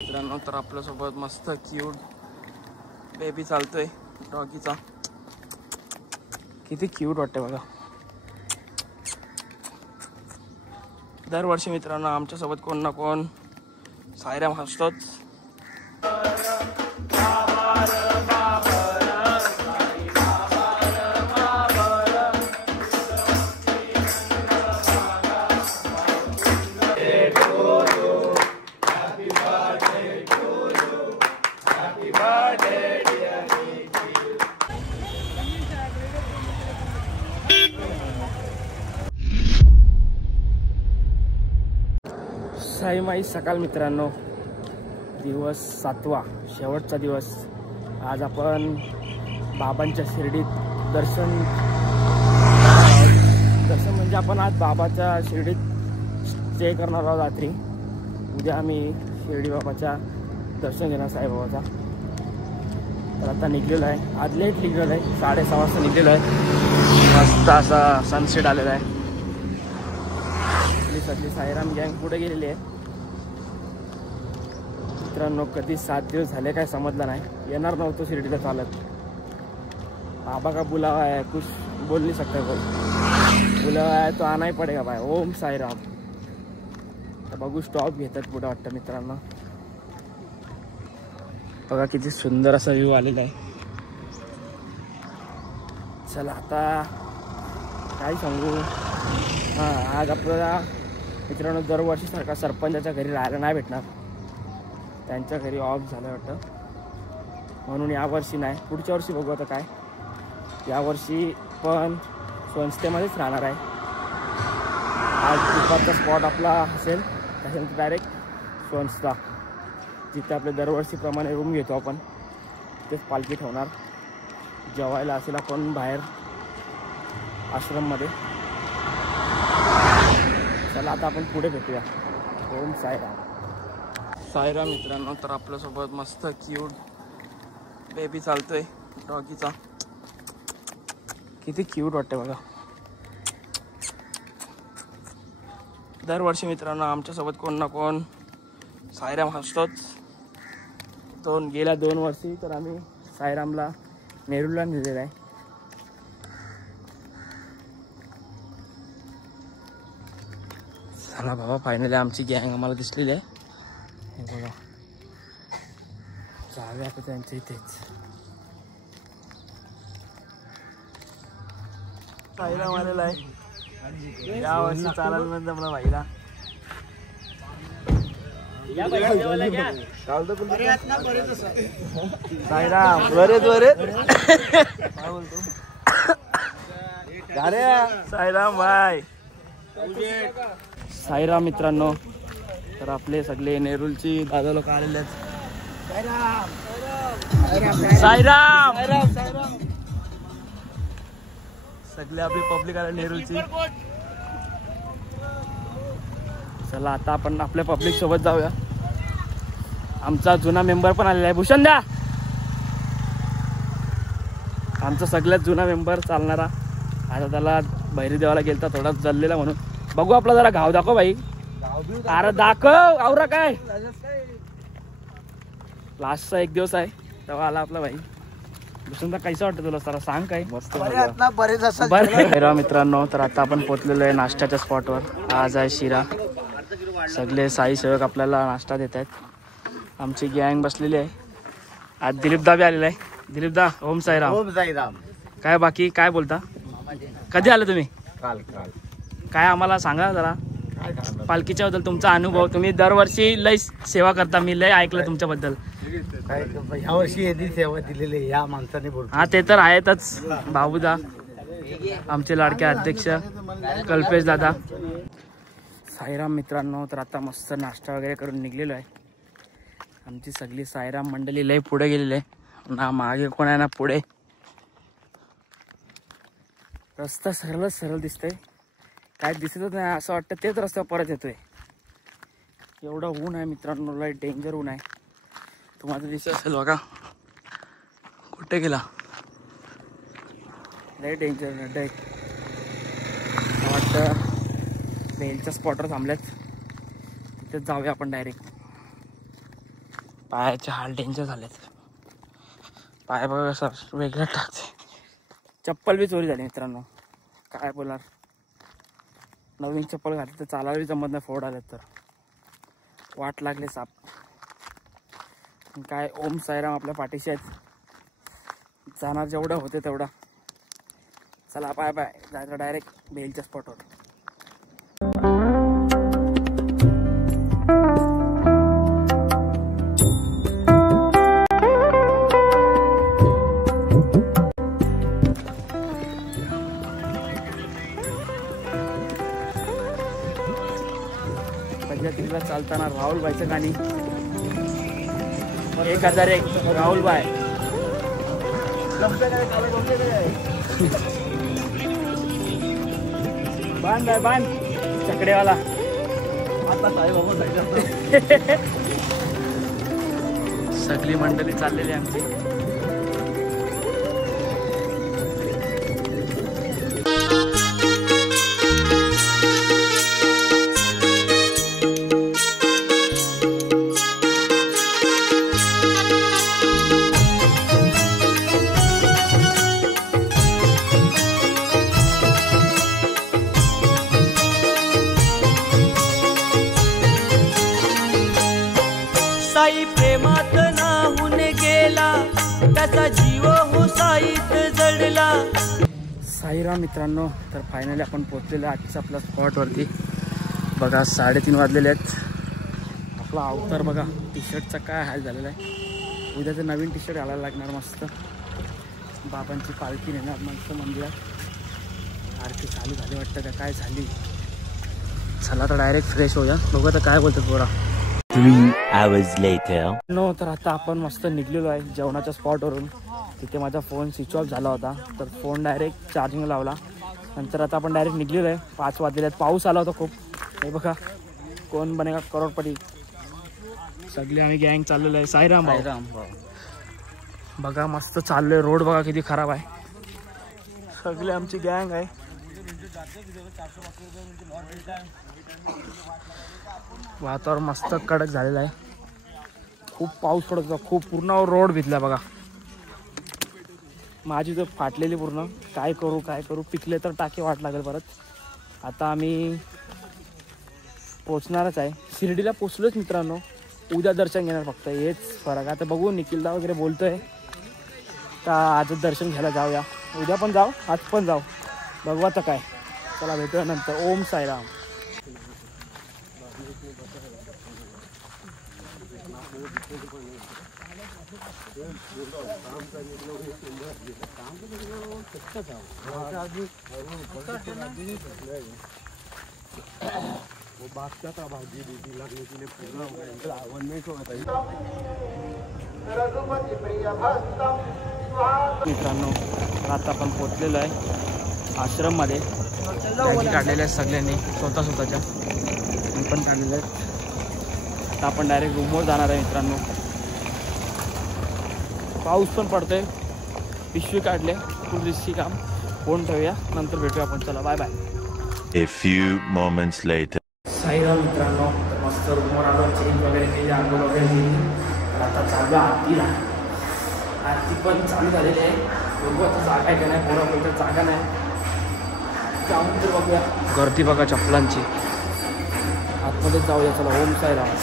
मित्रांनो तर आपल्यासोबत मस्त क्यूट बेबी चालतोय डॉगीचा. किती क्यूट वाटते बघा. दरवर्षी मित्रांनो आमच्यासोबत कोण ना कोण सायराम असतोच. साईमाई सकाळ मित्रांनो, दिवस 7वा, शेवटचा दिवस. आज आपण बाबांच्या शिर्डीत दर्शन म्हणजे आपण आज बाबाच्या शिर्डीत स्टे करणार आहोत रात्री. उद्या आम्ही शिर्डी बाबाच्या दर्शन घेणार साईबाबाचा. तर आता निघलेलो आहे, आज लेट निघलेलो आहे, 6:30 वाजता निघलेलो आहे. मस्त असा सनसेट आलेला आहे. सगळी साईराम गँग पुढे गेलेली आहे मित्रांनो. कधी 7 दिवस झाले काय समजलं नाही. येणार नव्हतं शिर्डीला चालत. बाबा का बुलावा है, कुछ बोल नहीं सकता कोई. बुलावा है तो आना ही पडेगा भाई. ओम साईराम. तर बघू स्टॉप घेतात पुढे वाटतं मित्रांनो. बघा किती सुंदर असा व्ह्यू आलेला आहे. चला आता काय सांगू. आज आपल्याला मित्रांनो दरवर्षीसारखा सरपंचाच्या घरी राहायला नाही भेटणार. त्यांच्या घरी ऑफ झालं वाटतं, म्हणून यावर्षी नाही. पुढच्या वर्षी बघू आता काय. यावर्षी पण संस्थेमध्येच राहणार आहे. आज दुपारचा स्पॉट आपला असेल त्याच्यानंतर डायरेक्ट संस्था, जिथे आपल्या दरवर्षीप्रमाणे रूम घेतो आपण, तेच पालखी ठेवणार. जेवायला असेल आपण बाहेर आश्रममध्ये. चला आता आपण पुढे भेटूया. ओम साईराम. साईराम मित्रांनो तर आपल्यासोबत मस्त क्यूट बेबी चालतोय डॉगीचा. किती क्यूट वाटते बघा. दरवर्षी मित्रांनो आमच्यासोबत कोण ना कोण साईराम असतोच. गेल्या 2 वर्षी तर आम्ही साईरामला नेरूळला नेलेला आहे. चला बाबा, फायनली आमची गँग आम्हाला दिसलेली आहे. हे बघा, जाऊया आता त्यांच्या इथेच. साईराम आलेला आहे यावर्षी. चालायला म्हणतं मला भाईला. साईराम बरेच काय बोलतो साईराम भाई. साईराम मित्रांनो तर आपले सगळे नेरूळची दादा लोक आलेले आहेत. साईराम सगळे आपली पब्लिक आले नेरूळची. चला आता आपण आपल्या पब्लिक सोबत जाऊया. आमचा जुना मेंबर पण आलेला आहे, भूषण द्या. आमचा सगळ्यात जुना मेंबर चालणारा. आता त्याला भैरी देवाला गेलता, थोडा जल्लेला म्हणून. बघू आपला जरा घाव दाखव भाई. अरे दाखव आवरा काय. लास्टचा 1 दिवस आहे तेव्हा आला आपला भाई. भूषण दा कैसा वाटतं तुला जरा सांग. काय मस्त बरं मित्रांनो तर आता आपण पोहोचलेलो आहे नाश्त्याच्या स्पॉटवर. आज आहे शिरा. सगळे साई सेवक आपल्याला नाश्ता देत आहेत. आमची गँग बसलेली आहे. आज दिलीपदा बी आलेला आहे. दिलीपदा ओम साईराम. ओम साईराम. काय बाकी काय बोलता. कधी आले तुम्ही. काल काय आम्हाला सांगा जरा पालखीच्या बद्दल तुमचा अनुभव. तुम्ही दरवर्षी लय सेवा करता, मी लय ऐकलं तुमच्याबद्दल. ह्या वर्षी यांनी सेवा दिलेली या माणसाने बोलतो. हा ते तर आहेतच. भाऊदा आमचे लाडके अध्यक्ष कल्पेश दादा. साईराम मित्रांनो तर आता मस्त नाश्ता वगैरे करून निघलेलो आहे. आमची सगळी साईराम मंडळी लय पुढे गेलेली आहे ना. मागे कोण आहे ना पुढे. रस्ता सरळ दिसतंय, काय दिसतच नाही. असं वाटतं तेच रस्त्यावर परत येतोय. एवढं ऊन आहे मित्रांनो, लय डेंजर ऊन आहे. तुम्हाला दिसत असेल बघा. कुठे गेला. लय डेंजर वाटतं. बेलच्या स्पॉटवर थांबल्यात, तिथेच जाऊया आपण डायरेक्ट. पायाचे हाल डेंजर झालेत. पाय बघा सर वेगळं टाकते. चप्पल बी चोरी झाली मित्रांनो. काय बोलणार. नवीन चप्पल घातली तर चालायला जमत नाही. फोड आले तर वाट लागले साप. काय ओम साईराम आपल्या पाठीशी आहेत. जाणार जेवढं होते तेवढं. चला बाय बाय. जायचं डायरेक्ट बेलच्या स्पॉटवर. तिला चालताना राहुल बाईचं गाणी 1001 राहुल बाय. बांध बाय बांध चकडेवाला. सगळी मंडळी चाललेली आमची. साई प्रेमात नाहून गेला त्याचा जीव हुसाईत जडला. साईराम मित्रांनो. तर फायनली आपण पोहोचलेलो आजच्या आपल्या स्पॉटवरती. बघा 3:30 वाजलेले आहेत. आपला अवतार बघा. टी शर्टचा काय हाल झालेला आहे. उद्याचं नवीन टी शर्ट घालायला लागणार मस्त. बाबांची पालखी नेणार मस्त मंदिरात. आरती चालू झाली वाटतं का काय झाली. चला तर डायरेक्ट फ्रेश होऊया. बघू तर काय बोलतात पोरा. 3 hours later. नो तर आता आपण मस्त निघलेलो आहे जेवणाच्या स्पॉटवरून. तिथे माझा फोन स्विच ऑफ झाला होता तर फोन डायरेक्ट चार्जिंग लावला. नंतर आता आपण डायरेक्ट निघलेलो आहे. 5 वाजलेले आहेत. पाऊस आला होता खूप. हे बघा कोण बनेगा करोडपती. सगळे आम्ही गँग चाललेलो आहे. साईराम बघा मस्त चाललोय. रोड बघा किती खराब आहे. सगळे आमची गँग आहे. वातावरण मस्त कडक झालेलं आहे. खूप पाऊस पडत होता. खूप पूर्ण रोड भिजला बघा. माझी तर फाटलेली पूर्ण. काय करू पिकले तर टाके वाट लागेल परत. आता आम्ही पोचणारच आहे. शिर्डीला पोचलोच मित्रांनो. उद्या दर्शन घेणार फक्त. हेच फरक. आता बघू निखिलदा वगैरे बोलतोय का आजच दर्शन घ्यायला जाऊया. उद्या पण जाऊ आज पण जाऊ. बघू आता काय. चला भेटूया नंतर. ओम साईराम. मित्रांनो आता आपण पोचलेलो आहे आश्रममध्ये. बॅगी काढलेल्या आहेत सगळ्यांनी स्वतःच्या. मी पण काढलेल्या आहेत. आता आपण डायरेक्ट रूमवर जाणार आहे मित्रांनो. पाऊस पण पडतोय. पिशवी काढले. फुल रिस्की काम. फोन ठेवूया नंतर भेटूया आपण. चला bye bye. A few moments later. Sairam मित्रांनो. तर मस्त रूमवर आलो. चेंज वगैरे केली. आंघोळ वगैरे केली. तर आता चालू आरतीला. आरती पण चालू झालेली आहे. बघू आता जागा आहे का नाही. पोरांकडे जागा नाही. जाऊन तर बघूया. गर्दी बघा चप्पलांची. आतमध्ये जाऊया. चला ओम साईराम.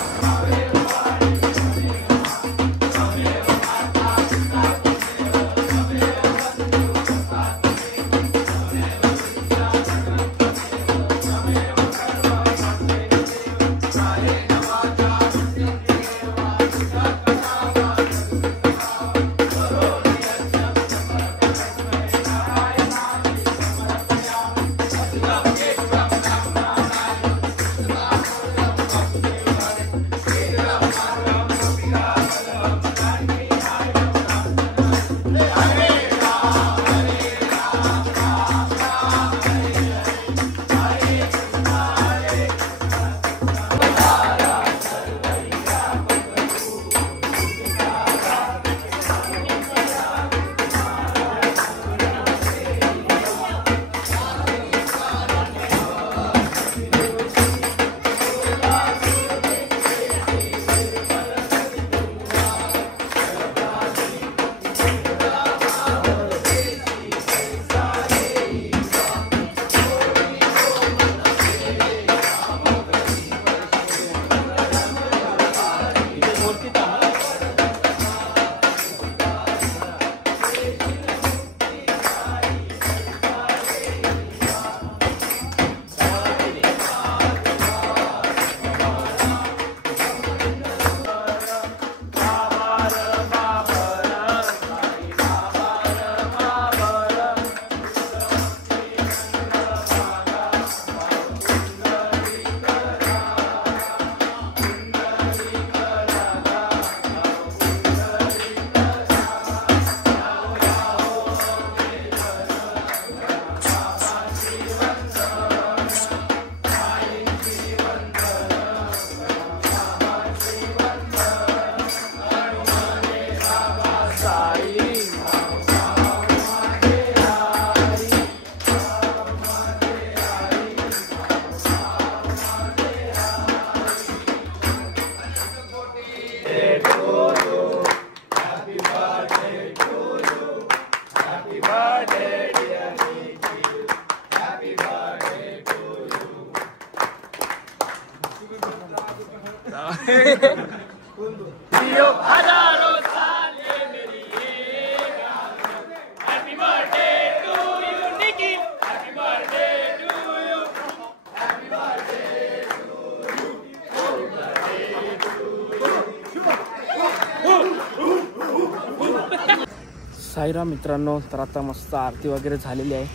साईराम मित्रांनो, तर आता मस्त आरती वगैरे झालेली आहे.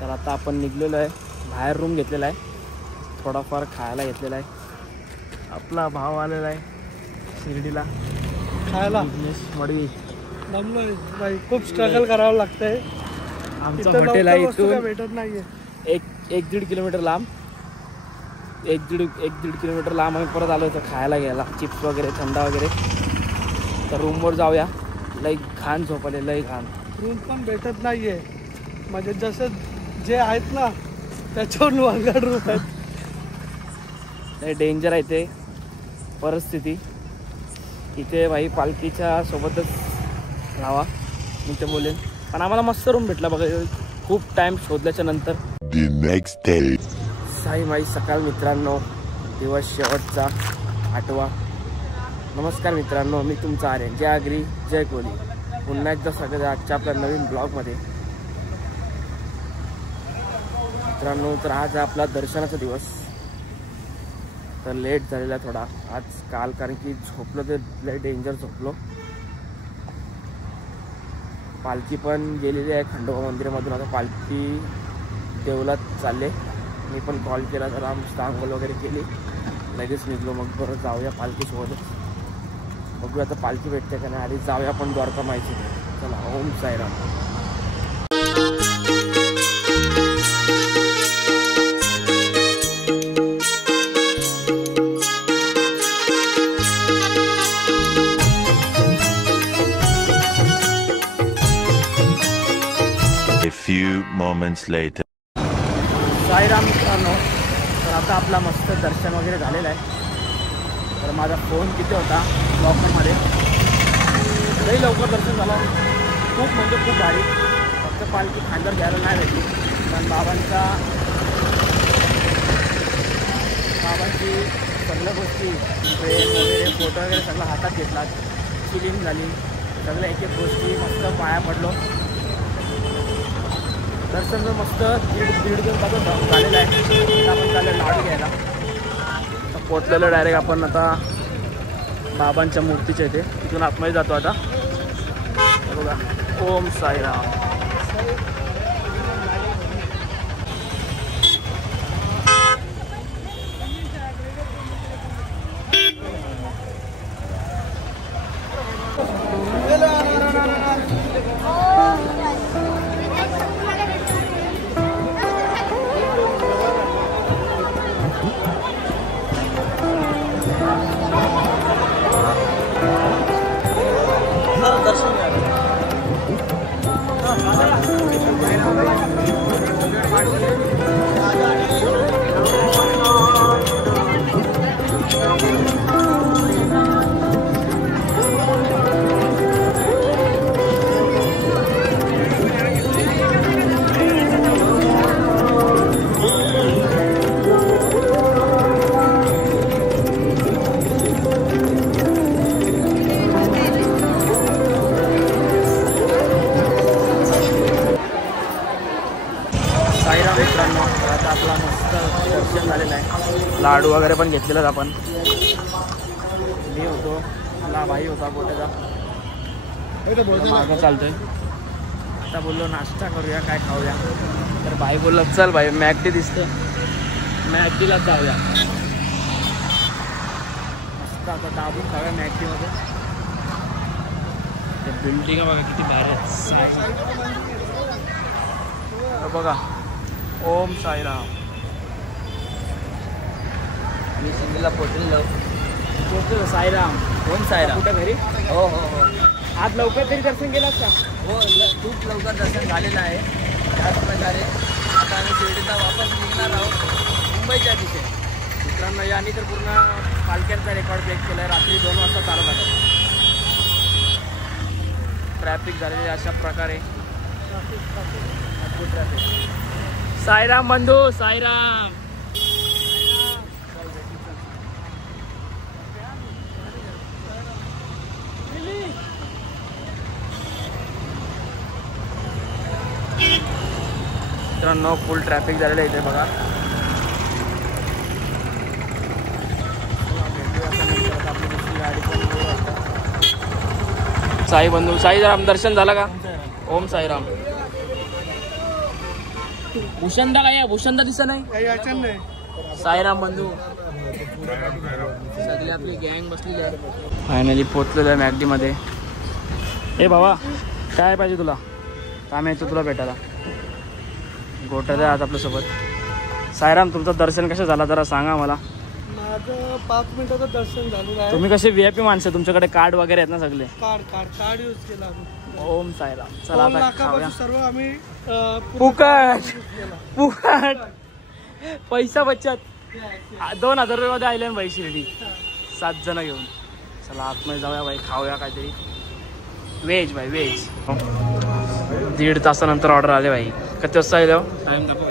तर आता आपण निघलेलो आहे, बाहेर रूम घेतलेला आहे, थोडाफार खायला घेतलेला आहे. आपला भाव आलेला आहे शिर्डीला खायला. बिझनेस मडवी दमलोय भाई, खूप स्ट्रगल करावं लागतंय. आमचं हॉटेल आहे इथून भेटत नाहीये. एक दीड किलोमीटर लांब, एक दीड किलोमीटर लांब आम्ही परत आलो होतो खायला घ्यायला, चिप्स वगैरे, थंडा वगैरे. तर रूमवर जाऊया. लई घाण झोपले, लई घाण. रूम पण भेटत नाहीये, म्हणजे जसं जे आहेत ना त्याच्यावर वांगड रूम आहेत. लई डेंजर आहे ते परिस्थिती. इथे भाई पालखीच्या सोबतच राहावा मी ते बोलेन. पण आम्हाला मस्त रूम भेटला बघा, खूप टाइम शोधल्याच्या नंतर. The next day. साई माई सकाळ मित्रांनो, दिवस शेवटचा 8वा. नमस्कार मित्रांनो, मी तुमचा आर्यन. जय आगरी जय कोहली. पुन्हा एकदा सगळं आजच्या आपल्या नवीन ब्लॉगमध्ये. मित्रांनो, तर आज आपला दर्शनाचा दिवस. तर लेट झालेला थोडा आज काल, कारण की झोपलो तर लय डेंजर झोपलो. पालखी पण गेलेली आहे खंडोबा मंदिरामधून. आता पालखी देवलात चालले. मी पण कॉल केला, जरा मस्त आंघोळ वगैरे केली, लगेच निघलो. मग परत जाऊया पालखीसोबतच. बघूया आता पालखी भेटते का नाही. आधी जाऊया पण द्वारका माहिती. चला, Om Sairam. A few moments later. Sairam मित्रांनो, तर आता आपला मस्त दर्शन वगैरे झालेलं आहे. तर माझा फोन किती होता लॉकरमध्ये, लई लवकर दर्शन झालं. खूप म्हणजे खूप भारी. फक्त पालखी खांद्यावर घ्यायला नाही भेटली, पण बाबांची सगळ्या गोष्टी, ट्रेन वगैरे, फोटो वगैरे सगळं हातात घेतला. फिलिंग झाली, सगळ्या एक एक गोष्टी मस्त पाया पडलो. दर्शन मस्त दीड दिवसाचं झालेलं आहे. आता आपण चालेल लाडू घ्यायला. पोचलेलं डायरेक्ट आपण आता बाबांच्या मूर्तीच्या इथे, तिथून आतमध्ये जातो आता. बघा, ओम साईराम. मित्रांनो, आता आपला मस्त दर्शन झालेलं आहे. लाडू वगैरे पण घेतलेलं आपण. मी होतो, मला भाई होता गोट्याचा, मागं चालतोय. आता बोललो नाश्ता करूया, काय खाऊया. तर भाई बोललो चल भाई, मॅकडी दिसतं, मॅकडीलाच जाऊया. मस्त आता दाबून खाऊया मॅकडीमध्ये. ते बिल्डिंग बघा किती भारी आहेत. बघा, ओम साईराम. मी शिंदेला पोचलो. साईराम. ओम साईराम. कुठं घरी? हो हो हो. आज लवकर तरी दर्शन केलं का? हो, खूप लवकर दर्शन झालेलं आहे. त्याच प्रकारे आता आम्ही शिर्डीला वापस निघणार आहोत मुंबईच्या दिशेने. मित्रांनो, यांनी तर पूर्ण पालख्यांचा रेकॉर्ड ब्रेक केला आहे. रात्री 2 वाजता चालू झालं. ट्रॅफिक झालेली अशा प्रकारे. साईराम बंधू, साईराम. मित्रांनो फुल ट्रॅफिक झालेलं आहे इथे बघा. साई बंधू साईराम दर्शन झालं का? ओम साईराम. भूषणदा काय भूषणदा दिसत नाही. साईराम बंधू सगळी आपली गँग बसलेली आहे. फायनली पोचलेलं आहे मॅगडी मध्ये. ए बाबा काय पाहिजे तुला? काम यायचं तुला भेटायला. गोट्यात आहे आज आपल्यासोबत. साईराम तुमचं दर्शन कसं झालं जरा सांगा मला. माझं 5 मिनिटाचं दर्शन झालं आहे. तुम्ही कसे VIP माणसं, तुमच्याकडे कार्ड वगैरे आहेत ना सगळे? कार्ड यूज केला आम्ही. ओम साईराम. चला आता खाऊया. सर्व आम्ही फुकट पैसा बचत. 2000 रुपये मध्ये आले बाई शिर्डी 7 जण घेऊन. चला आतमध्ये जाऊया बाई, खाऊया काहीतरी व्हेज बाई व्हेज. 1.5 तासानंतर ऑर्डर आले बाई. किती वाजता आले? टाइम दाखव.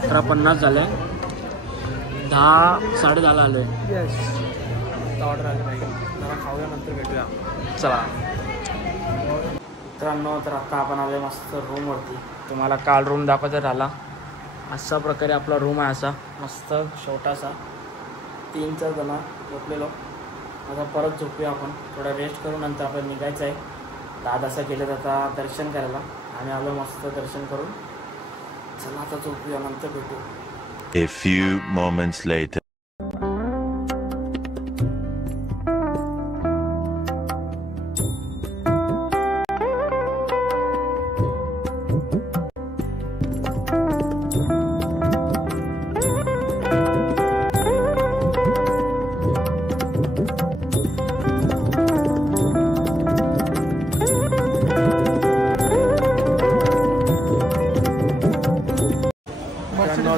11:50 झाले. 10 10:30 आले. ऑर्डर आले बाई. जरा खाऊया नंतर भेटूया. चला मित्रांनो, तर आता आपण आले मस्त रूमवरती. तुम्हाला काल रूम दाखवायचा राहिला. अशा प्रकारे आपला रूम आहे. असा मस्त छोटासा 3-4 जण झोपलेलो. आता परत झोपूया आपण. थोडा रेस्ट करून नंतर आपण निघायचं आहे. 10 तास गेले आता दर्शन करायला. आम्ही आलो मस्त दर्शन करून. चला आता झोपूया नंतर भेटू. A few moments later.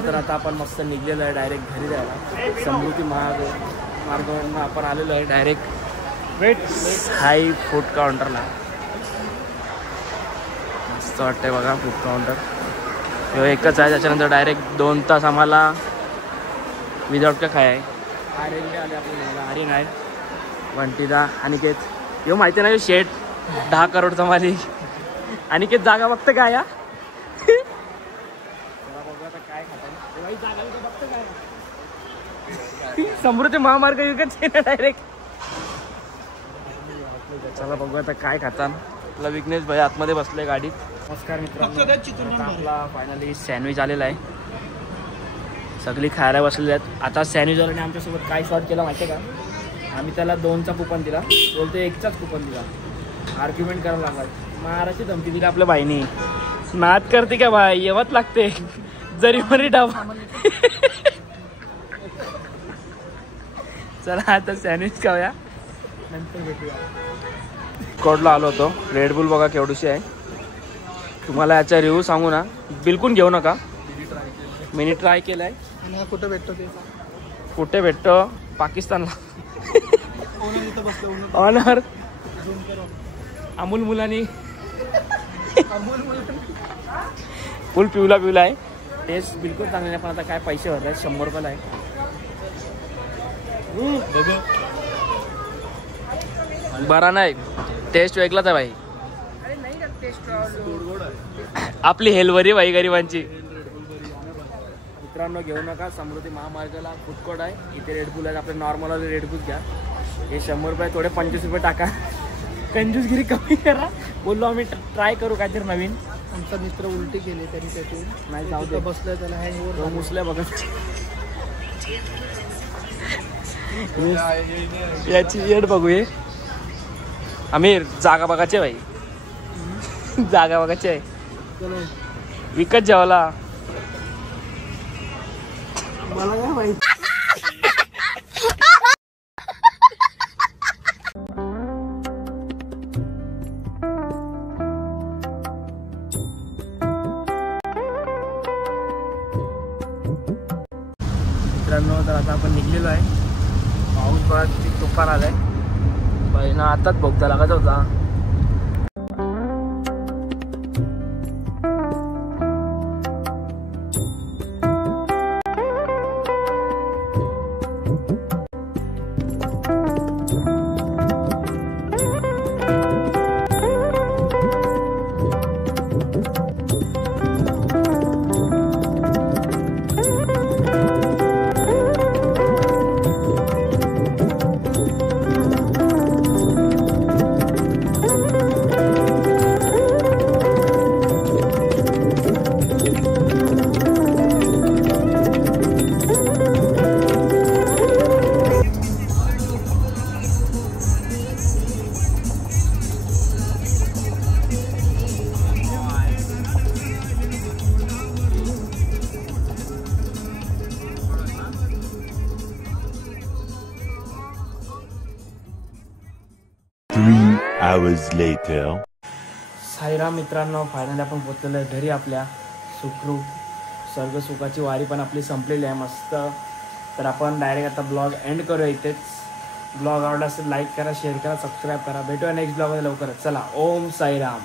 तर आता आपण मस्त निघलेलो आहे डायरेक्ट घरी जायला. समृद्धी मार्गावरून आपण आलेलो आहे डायरेक्ट हाय फूड काउंटरला. मस्त वाटतंय बघा फूड काउंटर. एकच आहे. त्याच्यानंतर डायरेक्ट 2 तास आम्हाला विदाउट का खाय आहे. आर्यन आले आपल्याला. आर्यन आहे, वंटिदा, अनिकेत. यो माहिती नाही शेट 10 करोडचा मालिक. अनिकेत जागा बघतं काय या? समृद्धी महामार्ग युगच डायरेक्ट. चला बघू आता काय खाता. आपला विघ्नेश भाई आतमध्ये बसले गाडीत. नमस्कार मित्रांनो, आपला फायनली सँडविच आलेला आहे. सगळी खायला बसलेली आहेत. आता सँडविचवाल्याने आमच्यासोबत काय शॉर्ट केला माहिती आहे का? आम्ही त्याला 2चा कुपन दिला, बोलतो 1चाच कुपन दिला. आर्ग्युमेंट करायला लागला. महाराष्ट्री धमकी दिली आपल्या बाईनी. नाद करते का बाई? येवत लागते जरी मरी डाबा. चला आता सँडविच खाऊया नंतर भेटूया. कोडला आलो होतो. रेडबुल बघा केवढीशी आहे. तुम्हाला याचा रिव्ह्यू सांगू ना, बिलकुल घेऊ नका. मिनी ट्राय केलाय. कुठे भेटतो ते? कुठे भेटतो? पाकिस्तानला. ऑनर अमूल मुलांनी फुल पिवला आहे. टेस्ट बिलकुल चांगली नाही, पण आता काय पैसे भरले. 100 रुपयाला आहे. बरा नाही, टेस्ट वेगळाच आहे भाई. आपली हेलवरी भाई गरिबांची. मित्रांनो घेऊ नका. समृद्धी महामार्गाला फूड कोर्ट आहे. इथे रेडबुल आहे. आपले नॉर्मल वाले रेडबुल घ्या. हे 100 रुपये, थोडे 25 रुपये टाका. कंजूसगिरी कमी करा. बोललो आम्ही ट्राय करू काहीतरी नवीन. आमचा मित्र उलटी केली त्यांनी त्याची. नाही जाऊ दे. बसलाय त्याला हँगओव्हर मुसल्या बघत. याची येड बघू. हे आमिर जागा बघायची भाई. जागा बघायची आहे. विकत जेवायला मला काय माहिती. मित्रांनो, तर आता आपण निघलेलो आहे. पाऊस बघा किती तुफान आलाय. पहिला आताच भोगता लागत होता. hours later. साईराम मित्रांनो, फायनली आपण पोचलेलो आहे घरी आपल्या. सुखरूप स्वर्ग सुखाची वारी पण आपली संपलेली आहे मस्त. तर आपण डायरेक्ट आता ब्लॉग एंड करूया इथेच. ब्लॉग आवडला असेल लाईक करा, शेअर करा, सबस्क्राईब करा. भेटूया नेक्स्ट ब्लॉगमध्ये लवकरच. चला, ओम साईराम.